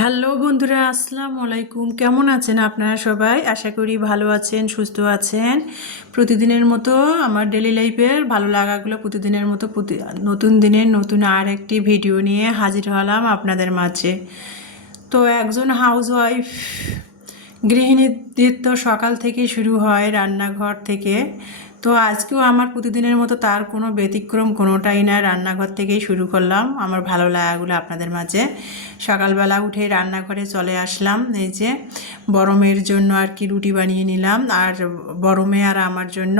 Hello বন্ধুরা, আসসালামু আলাইকুম। কেমন আছেন আপনারা সবাই? আশা করি ভালো আছেন, সুস্থ আছেন। প্রতিদিনের মতো আমার ডেলি লাইফের ভালো লাগাগুলো প্রতিদিনের মতো নতুন দিনের নতুন আর একটি ভিডিও নিয়ে হাজির হলাম আপনাদের মাঝে। তো একজন হাউসওয়াইফ গৃহিণীদের তো সকাল থেকে শুরু হয় রান্নাঘর থেকে। তো আজকেও আমার প্রতিদিনের মতো তার কোনো ব্যতিক্রম কোনোটাই না, রান্নাঘর থেকেই শুরু করলাম আমার ভালো লাগাগুলো আপনাদের মাঝে। সকালবেলা উঠে রান্নাঘরে চলে আসলাম। এই যে বড় মেয়ের জন্য আর কি রুটি বানিয়ে নিলাম, আর বড় মেয়ে আর আমার জন্য,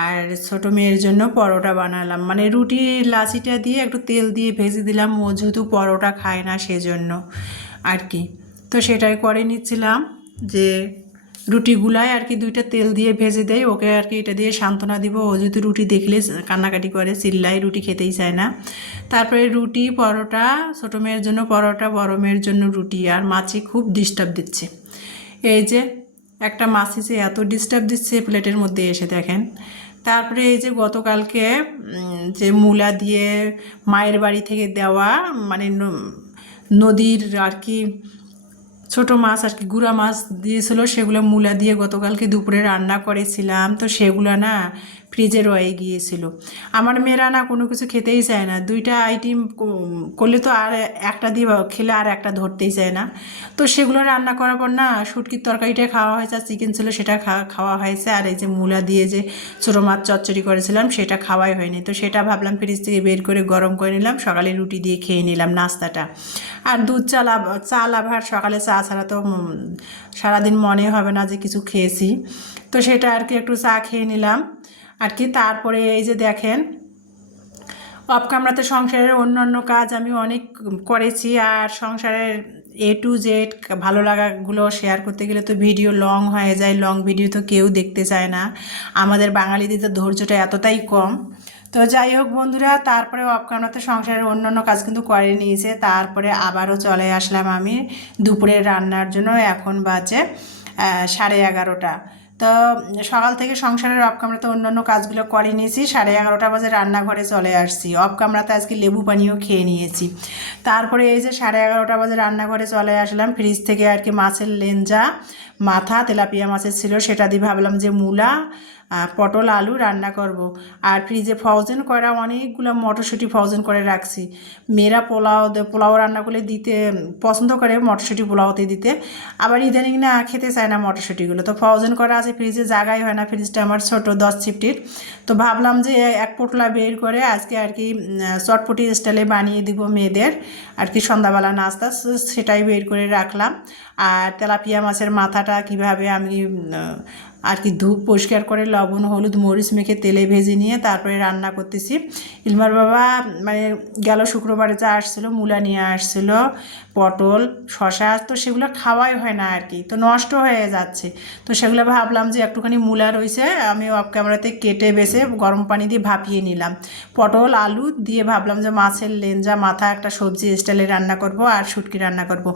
আর ছোটো মেয়ের জন্য পরোটা বানালাম। মানে রুটি লাচিটা দিয়ে একটু তেল দিয়ে ভেজে দিলাম, ও যেহেতু পরোটা খায় না সেজন্য আর কি। তো সেটাই করে নিচ্ছিলাম যে রুটিগুলাই আর কি দুইটা তেল দিয়ে ভেজে দেয় ওকে, আর কি এটা দিয়ে সান্ত্বনা দিব। ও যদি রুটি দেখলে কান্নাকাটি করে, চিল্লায়, রুটি খেতেই চায় না। তারপরে রুটি পরোটা, ছোটো মেয়ের জন্য পরোটা, বড় মেয়ের জন্য রুটি। আর মাছি খুব ডিস্টার্ব দিচ্ছে, এই যে একটা মাছি যে এত ডিস্টার্ব দিচ্ছে প্লেটের মধ্যে এসে দেখেন। তারপরে এই যে গতকালকে যে মূলা দিয়ে মায়ের বাড়ি থেকে দেওয়া, মানে নদীর আর কি ছোটো মাছ আর কি, গুঁড়া মাছ দিয়েছিলো, সেগুলো মূলা দিয়ে গতকালকে দুপুরে রান্না করেছিলাম। তো সেগুলো না ফ্রিজে রয়ে গিয়েছিল। আমার মেয়েরা না কোনো কিছু খেতেই চায় না, দুইটা আইটেম করলে তো আর একটা দিয়ে খেলে আর একটা ধরতেই চায় না। তো সেগুলো রান্না করার পর না শুটকির তরকারিটা খাওয়া হয়েছে, আর চিকেন ছিল সেটা খাওয়া হয়েছে, আর এই যে মূলা দিয়ে যে ছোটো মাছ চচ্চড়ি করেছিলাম সেটা খাওয়াই হয়নি। তো সেটা ভাবলাম ফ্রিজ থেকে বের করে গরম করে নিলাম, সকালে রুটি দিয়ে খেয়ে নিলাম নাস্তাটা। আর দুধ চা লাভার, সকালে চা ছাড়া তো সারাদিন মনে হবে না যে কিছু খেয়েছি। তো সেটা আর কি একটু চা খেয়ে নিলাম আর কি। তারপরে এই যে দেখেন অফ ক্যামেরাতে সংসারের অন্যান্য কাজ আমি অনেক করেছি, আর সংসারের A to Z ভালো লাগাগুলো শেয়ার করতে গেলে তো ভিডিও লং হয়ে যায়, লং ভিডিও তো কেউ দেখতে চায় না, আমাদের বাঙালিদের তো ধৈর্যটা এতটাই কম। তো যাই হোক বন্ধুরা, তারপরে অফ ক্যামেরাতে সংসারের অন্যান্য কাজ কিন্তু করে নিয়েছে। তারপরে আবারও চলে আসলাম আমি দুপুরের রান্নার জন্য। এখন বাজে 11:30। তো সকাল থেকে সংসারের অফ ক্যামেরাতে অন্যান্য কাজগুলো করে নিয়েছি, 11:30 বাজে রান্নাঘরে চলে আসছি। অফ ক্যামেরাতে আজকে লেবু পানিও খেয়ে নিয়েছি। তারপরে এই যে 11:30 বাজে রান্নাঘরে চলে আসলাম, ফ্রিজ থেকে আর কি মাছের লেঞ্জা মাথা তেলাপিয়া মাছের ছিল, সেটা দিয়ে ভাবলাম যে মূলা পটল আলু রান্না করব। আর ফ্রিজে ফ্রোজেন করা অনেকগুলো মটরশুঁটি ফ্রোজেন করে রাখছি। মেয়েরা পোলাও রান্না করলে দিতে পছন্দ করে, মটরশুঁটি পোলাওতে দিতে, আবার ইদানিং না খেতে চায় না মটরশুঁটিগুলো। তো ফ্রোজেন করা আছে ফ্রিজে, জায়গাই হয় না, ফ্রিজটা আমার ছোটো 10 সিফটির। তো ভাবলাম যে এক পোটলা বের করে আজকে আর কি চটপটি স্টাইলে বানিয়ে দিব মেয়েদের আর কি সন্ধ্যাবেলা নাস্তা, সেটাই বের করে রাখলাম। আর তেলাপিয়া মাছের মাথাটা কিভাবে আমি আর কি ধুপ পরিষ্কার করে লবণ হলুদ মরিচ মেখে তেলে ভেজে নিয়ে তারপরে রান্না করতেছি। ইলমার বাবা মানে গেল শুক্রবারে যা আসছিলো মূলা নিয়ে আসছিলো, পটল শশা, তো সেগুলো খাওয়াই হয় না আর কি, তো নষ্ট হয়ে যাচ্ছে। তো সেগুলো ভাবলাম যে একটুখানি মূলা রয়েছে, আমি অফ ক্যামেরাতে কেটে বেছে গরম পানি দিয়ে ভাপিয়ে নিলাম। পটল আলু দিয়ে ভাবলাম যে মাছের লেঞ্জা মাথা একটা সবজি স্টাইলে রান্না করব, আর শুটকি রান্না করব।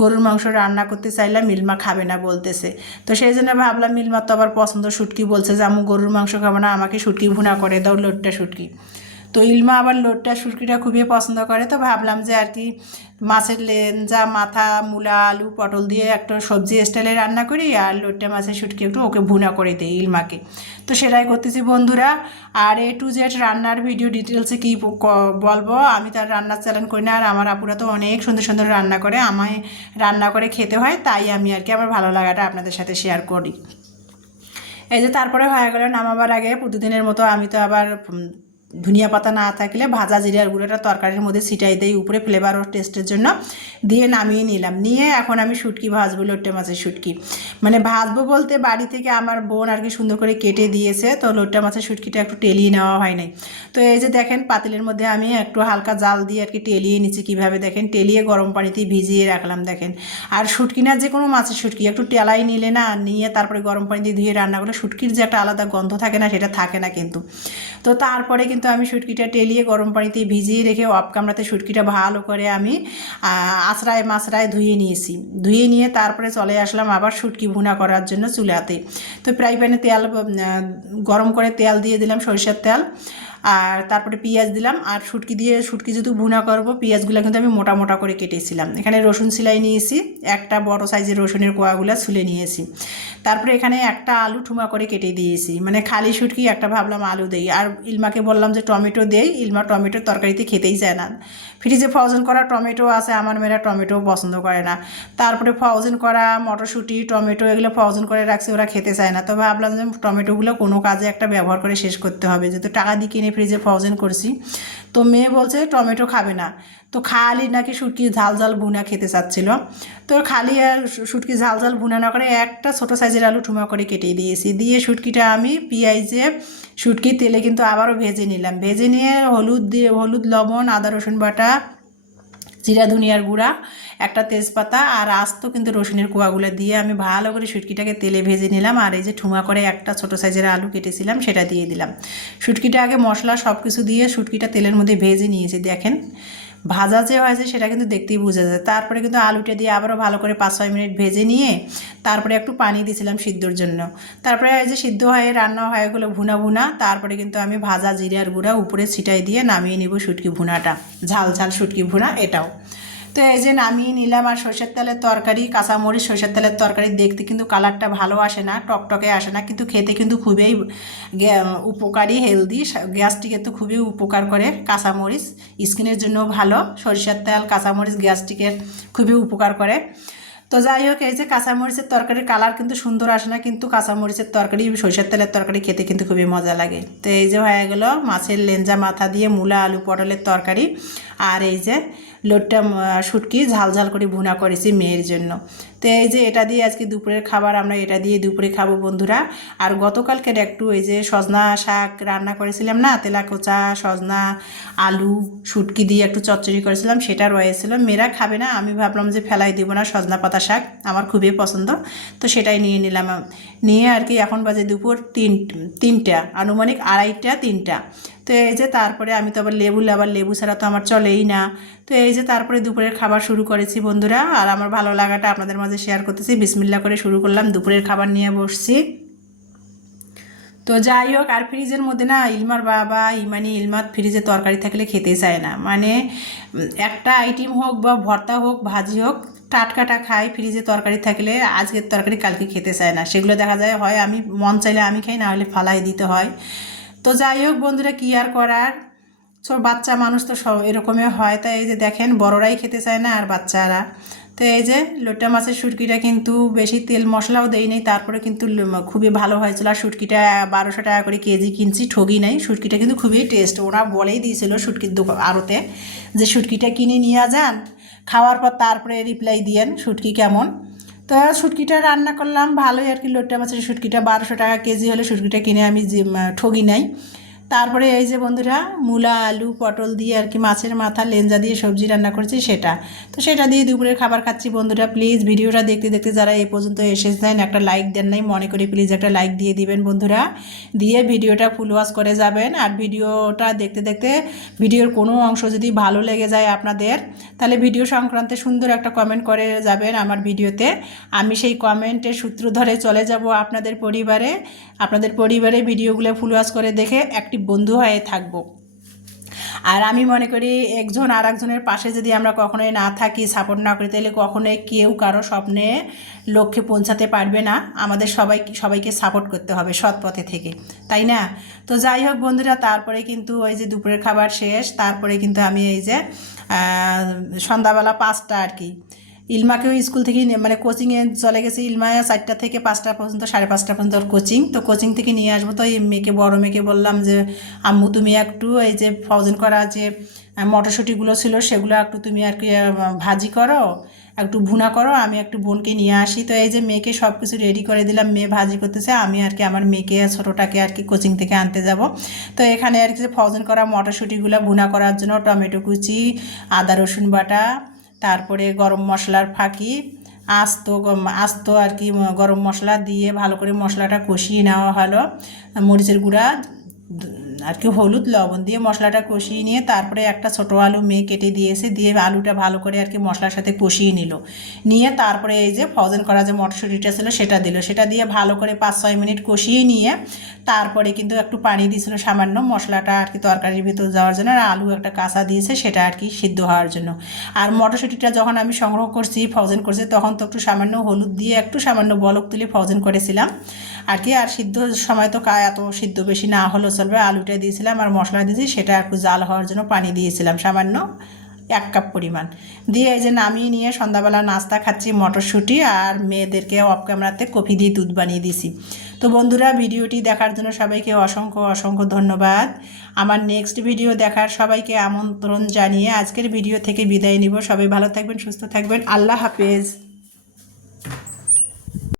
গরুর মাংস রান্না করতে চাইলাম, মিলমা খাবে না বলতেছে। তো সেই জন্য ভাবলাম মিলমার তো আবার পছন্দ শুটকি, বলছে যে আমি গরুর মাংস খাবো না, আমাকে শুটকি ভুনা করে দাও, লোটটা শুটকি। তো ইলমা আবার লোটটা শুটকিটা খুবই পছন্দ করে। তো ভাবলাম যে আর কি মাছের লেঞ্জা মাথা মূলা আলু পটল দিয়ে একটা সবজি স্টাইলে রান্না করি, আর লোটটা মাছের শুটকি একটু ওকে ভুনা করে দিই ইলমাকে। তো সেটাই করতেছি বন্ধুরা। আর A to Z রান্নার ভিডিও ডিটেলসে কী বলবো, আমি তার রান্নার চ্যানেল করি না, আর আমার আপুরা তো অনেক সুন্দর সুন্দর রান্না করে, আমায় রান্না করে খেতে হয়, তাই আমি আর কি আমার ভালো লাগাটা আপনাদের সাথে শেয়ার করি। এই যে তারপরে হয়ে গেল নামাবার আগে প্রতিদিনের মতো আমি তো আবার ধনিয়া পাতা না থাকলে ভাজা জিরার গুঁড়োটা তরকারির মধ্যে ছিটাই দেই উপরে ফ্লেভার ও টেস্টের জন্য, দিয়ে নামিয়ে নিলাম। নিয়ে এখন আমি শুটকি ভাজবো, লোট্টে মাছের শুটকি। মানে ভাজবো বলতে বাড়ি থেকে আমার বোন আর কি সুন্দর করে কেটে দিয়েছে, তো লোট্টে মাছের শুটকিটা একটু টেলিয়ে নেওয়া হয় নাই। তো এই যে দেখেন পাতিলের মধ্যে আমি একটু হালকা জাল দিয়ে আর কি টেলিয়ে নিচ্ছি, কীভাবে দেখেন টেলিয়ে গরম পানিতে ভিজিয়ে রাখলাম দেখেন। আর শুটকি না যে কোনো মাছের শুটকি একটু টেলাই নিলে না, নিয়ে তারপরে গরম পানি দিয়ে ধুয়ে রান্না করলে শুটকির যে একটা আলাদা গন্ধ থাকে না, সেটা থাকে না কিন্তু। তো তারপরে কিন্তু আমি শুটকিটা টেলিয়ে গরম পানিতে ভিজিয়ে রেখে অফ ক্যামেরাতে শুটকিটা ভালো করে আমি আঁচড়ায় মাছড়ায় ধুয়ে নিয়েছি। ধুয়ে নিয়ে তারপরে চলে আসলাম আবার শুটকি ভুনা করার জন্য চুলাতে। তো ফ্রাই প্যানে তেল গরম করে তেল দিয়ে দিলাম, সরিষার তেল। আর তারপরে পেঁয়াজ দিলাম, আর শুটকি দিয়ে শুটকি যেহেতু ভুনা করব, পেঁয়াজগুলো কিন্তু আমি মোটা মোটা করে কেটেছিলাম। এখানে রসুন সিলাই নিয়েছি, একটা বড় সাইজের রসুনের কোয়াগুলো ছুলে নিয়েছি। তারপরে এখানে একটা আলু ঠুমা করে কেটে দিয়েছি, মানে খালি শুটকি, একটা ভাবলাম আলু দেই। আর ইলমাকে বললাম যে টমেটো দেই, ইলমা টমেটোর তরকারিতে খেতেই চায় না। ফ্রিজে ফ্রোজেন করা টমেটো আছে, আমার মেয়েরা টমেটো পছন্দ করে না। তারপরে ফ্রোজেন করা মটরশুঁটি, টমেটো এগুলো ফ্রোজেন করে রাখছি, ওরা খেতে চায় না। তো ভাবলাম যে টমেটোগুলো কোনো কাজে একটা ব্যবহার করে শেষ করতে হবে, যেহেতু টাকা দিয়ে কিনে ফ্রিজে ফ্রোজেন করছি। তো মেয়ে বলছে টমেটো খাবে না, তো খালি নাকি শুটকি ঝাল ঝাল ভুনা খেতে চাচ্ছিল। তো খালি শুটকি ঝাল ঝাল ভুনা না করে একটা ছোটো সাইজের আলু ঠুমা করে কেটে দিয়েছি। দিয়ে শুটকিটা আমি পেঁয়াজে শুটকি তেলে কিন্তু আবারও ভেজে নিলাম। ভেজে নিয়ে হলুদ দিয়ে, হলুদ, লবণ, আদা রসুন বাটা, জিরা ধনিয়ার গুঁড়া, একটা তেজপাতা আর আস্ত কিন্তু রসুনের কোয়াগুলো দিয়ে আমি ভালো করে শুটকিটাকে তেলে ভেজে নিলাম। আর এই যে ঠুমা করে একটা ছোটো সাইজের আলু কেটেছিলাম সেটা দিয়ে দিলাম। শুটকিটা আগে মশলা সব কিছু দিয়ে শুটকিটা তেলের মধ্যে ভেজে নিয়েছি। দেখেন ভাজা যে হয়েছে সেটা কিন্তু দেখতেই বোঝা যায়। তারপরে কিন্তু আলুটা দিয়ে আবারও ভালো করে 5-6 মিনিট ভেজে নিয়ে তারপরে একটু পানি দিয়েছিলাম সিদ্ধর জন্য। তারপরে এই যে সিদ্ধ হয়ে রান্না হয়ে গেলো ভুনা ভুনা, তারপরে কিন্তু আমি ভাজা জিরার গুঁড়া উপরে ছিটাই দিয়ে নামিয়ে নিব শুটকি ভুনাটা, ঝাল ঝাল শুটকি ভুনা এটাও। তো এই যে নামিয়ে নিলাম। আর সরষের তেলের তরকারি, কাঁচামরিচ সরষের তেলের তরকারি দেখতে কিন্তু কালারটা ভালো আসে না, টকটকে আসে না, কিন্তু খেতে কিন্তু খুবই উপকারী, হেলদি, গ্যাস্ট্রিকে তো খুবই উপকার করে। কাঁচামরিচ স্কিনের জন্য ভালো, সরষের তেল কাঁচামরিচ গ্যাস্ট্রিকের খুবই উপকার করে। তো যাই হোক, এই যে কাঁচামরিচের তরকারির কালার কিন্তু সুন্দর আসে না, কিন্তু কাঁচামরিচের তরকারি সরষের তেলের তরকারি খেতে কিন্তু খুবই মজা লাগে। তো এই যে হয়ে গেল মাছের লেঞ্জা মাথা দিয়ে মূলা আলু পটলের তরকারি। আর এই যে লোটটা শুটকি ঝাল ঝাল করে ভুনা করেছি মেয়ের জন্য। তো এই যে এটা দিয়ে আজকে দুপুরের খাবার, আমরা এটা দিয়ে দুপুরে খাবো বন্ধুরা। আর গতকালকের একটু এই যে সজনা শাক রান্না করেছিলাম না, তেলাকোচা সজনা আলু শুটকি দিয়ে একটু চচ্চড়ি করেছিলাম, সেটা রয়েছিল। মেয়েরা খাবে না, আমি ভাবলাম যে ফেলাই দেবো না, সজনা পাতা শাক আমার খুবই পছন্দ, তো সেটাই নিয়ে নিলাম। নিয়ে আর কি এখন বাজে দুপুর তিনটা, আনুমানিক 2:30-3টা। তো এই যে তারপরে আমি তো আবার লেবু ছাড়া তো আমার চলেই না। তো এই যে তারপরে দুপুরের খাবার শুরু করেছি বন্ধুরা, আর আমার ভালো লাগাটা আপনাদের মাঝে শেয়ার করতেছি। বিসমিল্লাহ করে শুরু করলাম, দুপুরের খাবার নিয়ে বসছি। তো যাই হোক, আর ফ্রিজের মধ্যে না ইলমার বাবা ইলমার ফ্রিজে তরকারি থাকলে খেতে চায় না, মানে একটা আইটেম হোক বা ভর্তা হোক ভাজি হোক টাটকাটা খাই, ফ্রিজে তরকারি থাকলে আজকের তরকারি কালকে খেতে চায় না। সেগুলো দেখা যায় হয় আমি মন চাইলে আমি খাই, না হলে ফালাই দিতে হয়। তো যাই হোক বন্ধুরা, কী আর করার, সব বাচ্চা মানুষ তো সব এরকমই হয়। তাই এই যে দেখেন বড়রাই খেতে চায় না আর বাচ্চারা। তো এই যে লোট্টা মাছের শুটকিটা কিন্তু বেশি তেল মশলাও দেয়নি, তারপরে কিন্তু খুবই ভালো হয়েছিল। আর শুটকিটা 1200 টাকা করে কেজি কিনছি, ঠগি নাই। শুটকিটা কিন্তু খুবই টেস্ট, ওরা বলেই দিয়েছিল শুটকির আড়তে যে শুটকিটা কিনে নিয়ে যান, খাওয়ার পর তারপরে রিপ্লাই দিয়েন শুটকি কেমন। তো শুটকিটা রান্না করলাম ভালোই আর কি। লোট্টা মাছের শুটকিটা 1200 টাকা কেজি হলে শুটকিটা কিনে আমি যে ঠগি নাই। তারপরে এই যে বন্ধুরা মূলা আলু পটল দিয়ে আর কি মাছের মাথা লেঞ্জা দিয়ে সবজি রান্না করেছি সেটা। তো সেটা দিয়ে দুপুরের খাবার খাচ্ছি বন্ধুরা। প্লিজ ভিডিওটা দেখতে দেখতে যারা এই পর্যন্ত এসেছেন একটা লাইক দেন নাই, মনে করে প্লিজ একটা লাইক দিয়ে দিবেন বন্ধুরা, দিয়ে ভিডিওটা ফুল ওয়াচ করে যাবেন। আর ভিডিওটা দেখতে দেখতে ভিডিওর কোনো অংশ যদি ভালো লেগে যায় আপনাদের, তাহলে ভিডিও সংক্রান্তে সুন্দর একটা কমেন্ট করে যাবেন আমার ভিডিওতে। আমি সেই কমেন্টের সূত্র ধরে চলে যাব আপনাদের পরিবারে ভিডিওগুলো ফুল ওয়াচ করে দেখে একটি বন্ধু হয়ে থাকবো। আর আমি মনে করি একজন আর একজনের পাশে যদি আমরা কখনোই না থাকি, সাপোর্ট না করি, তাহলে কখনোই কেউ কারো স্বপ্নে লক্ষ্যে পৌঁছাতে পারবে না। আমাদের সবাইকে সাপোর্ট করতে হবে সৎ পথে থেকে, তাই না? তো যাই হোক বন্ধুরা, তারপরে কিন্তু ওই যে দুপুরের খাবার শেষ, তারপরে কিন্তু আমি এই যে সন্ধ্যাবেলা 5টা আর কি, ইলমাকেও স্কুল থেকে মানে কোচিংয়ে চলে গেছে। ইলমা 4টা থেকে 5টা পর্যন্ত, 5:30 পর্যন্ত ওর কোচিং। তো কোচিং থেকে নিয়ে আসবো। তো এই বড় মেয়েকে বললাম যে আম্মু তুমি একটু এই যে ফ্রোজেন করা যে মটরশুঁটিগুলো ছিল সেগুলো একটু তুমি আর কি ভাজি করো, একটু ভুনা করো, আমি একটু বোনকে নিয়ে আসি। তো এই যে মেয়েকে সব কিছু রেডি করে দিলাম, মেয়ে ভাজি করতেছে, আমি আর কি আমার মেয়েকে ছোটোটাকে আর কি কোচিং থেকে আনতে যাব। তো এখানে আর কি ফ্রোজেন করা মটরশুঁটিগুলো ভুনা করার জন্য টমেটো কুচি, আদা রসুন বাটা, তারপরে গরম মশলার ফাঁকি, আস্ত আর কি গরম মশলা দিয়ে ভালো করে মশলাটা কষিয়ে নেওয়া হলো। মরিচের গুঁড়া, আর কি হলুদ লবণ দিয়ে মশলাটা কষিয়ে নিয়ে তারপরে একটা ছোটো আলু মেয়ে কেটে দিয়েছে, দিয়ে আলুটা ভালো করে আর কি মশলার সাথে কষিয়ে নিয়ে তারপরে এই যে ফ্রোজেন করা যে মটরশুঁটিটা ছিল সেটা দিল, সেটা দিয়ে ভালো করে 5-6 মিনিট কষিয়ে নিয়ে তারপরে কিন্তু একটু পানি দিয়েছিল সামান্য, মশলাটা আর কি তরকারির ভিতর যাওয়ার জন্য, আর আলু একটা কাঁচা দিয়েছে সেটা আর কি সিদ্ধ হওয়ার জন্য। আর মটরশুঁটিটা যখন আমি সংগ্রহ করছি ফ্রোজেন করছি তখন তো একটু সামান্য হলুদ দিয়ে একটু সামান্য বলক তুলে ফ্রোজেন করেছিলাম আর কি। আর সিদ্ধ সময় তো এত সিদ্ধ বেশি না হলেও চলবে, আলুটা দিয়েছিলাম আর মশলা দিয়েছি, সেটা একটু জাল হওয়ার জন্য পানি দিয়েছিলাম সামান্য 1 কাপ পরিমাণ দিয়ে। এই যে নামিয়ে নিয়ে সন্ধ্যাবেলা নাস্তা খাচ্ছি মটরশুঁটি, আর মেয়েদেরকে অফ ক্যামেরাতে কফি দিয়ে দুধ বানিয়ে দিয়েছি। তো বন্ধুরা, ভিডিওটি দেখার জন্য সবাইকে অসংখ্য অসংখ্য ধন্যবাদ। আমার নেক্সট ভিডিও দেখার সবাইকে আমন্ত্রণ জানিয়ে আজকের ভিডিও থেকে বিদায় নিব। সবাই ভালো থাকবেন, সুস্থ থাকবেন, আল্লাহ হাফেজ।